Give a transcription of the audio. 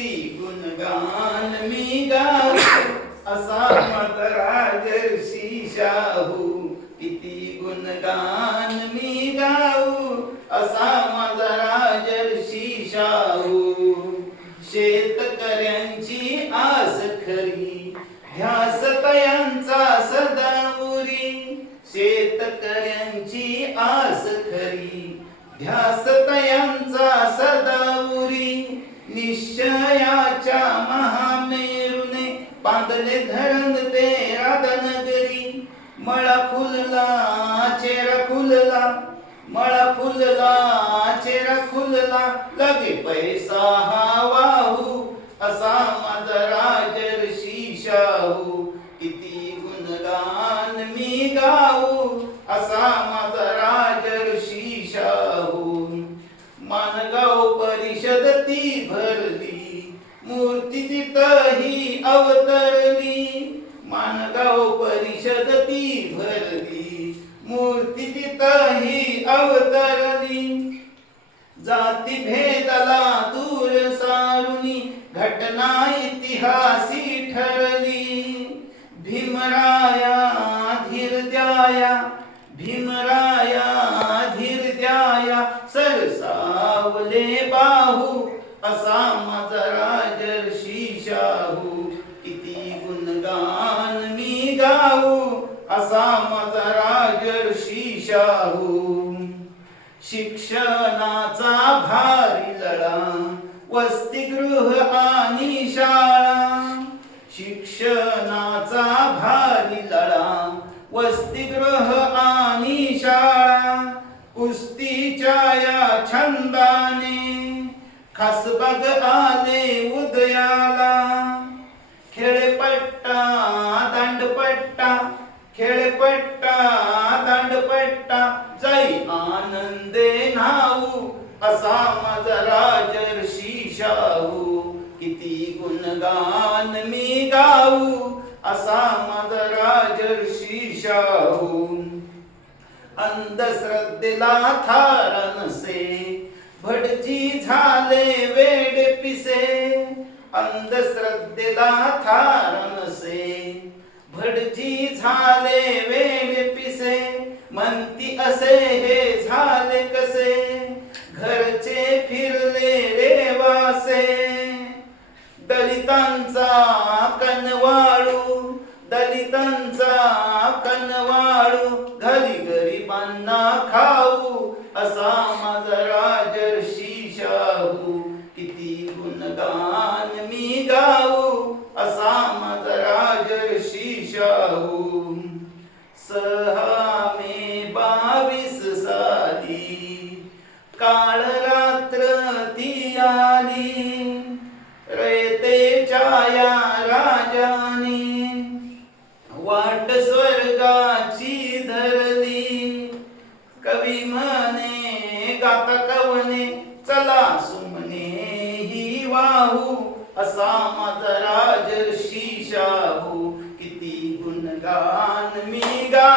किती गुणगान मी गाऊ असा माझा राजर्षी शाहू. किती गुणगान मी गाऊ असा माझा राजर्षी शाहू. शेतकऱ्यांची आस खरी ध्यास तयांचा सदा उरी. शेतकऱ्यांची आस खरी ध्यास तयांचा सदा उरी. निश्चयाच्या महामेरुने बांधले धरण ते राधानगरी. मळा फुलला चेहरा खुलला मळा फुलला चेहरा खुलला लगे पैसा हा वाहू असा माझा राजर्षी शाहू. किती गुणगान मी गाऊ असा माझा राजर्षी शाहू. मानगाव परिषद ती भरली मूर्ती तिथही अवतरली. मानगाव परिषद ती भरली मूर्ती तिथही अवतरली. जाती भेदला दूर सारुनी घटना इतिहासी ठरली. भीमराया धीर द्याया भीमराया धीर द्याया सरसावले बाहू असा माझा राजर्षी शाहू. किती गुणगान मी गाऊ असा माझा राजर्षी शाहू. शिक्षणाचा भारी लढा वसतिगृह आणि शाळा. शिक्षणाचा भारी लढा वसतिगृह आणि शाळा. कुस्तीच्या या छंदाने खासबाग आले उदयाला. खेळपट्टा दांडपट्टा खेळपट्टा दांडपट्टा जाई आनंदे न्हाऊ असा माझा राजर्षी शाहू. किती गुणगान मी गाऊ असा माझा राजर्षी शाहू. अंधश्रद्धेला थार नसे भटजी झाले वेड पिसे. अंधश्रद्धेला थार नसे भटजी झाले वेड पिसे. म्हणती असे हे झाले कसे घरचे फिरले रेवासे. दलितांचा कनवाळू दलितांचा कनवाळू घरी गरिबांना खाऊ असा माझा राजर्षी शाहू. किती गुणगान मी गाऊ असा माझा राजर्षी शाहू. 6 मे 22 साली काळ रात्र ती आली. रयतेच्या या राजाने वाट स्वर्गाची धरली. कवी म्हणे गाता कवने चला सुमने ही वाहू असा माझा राजर्षी शाहू. किती गुणगान मी गा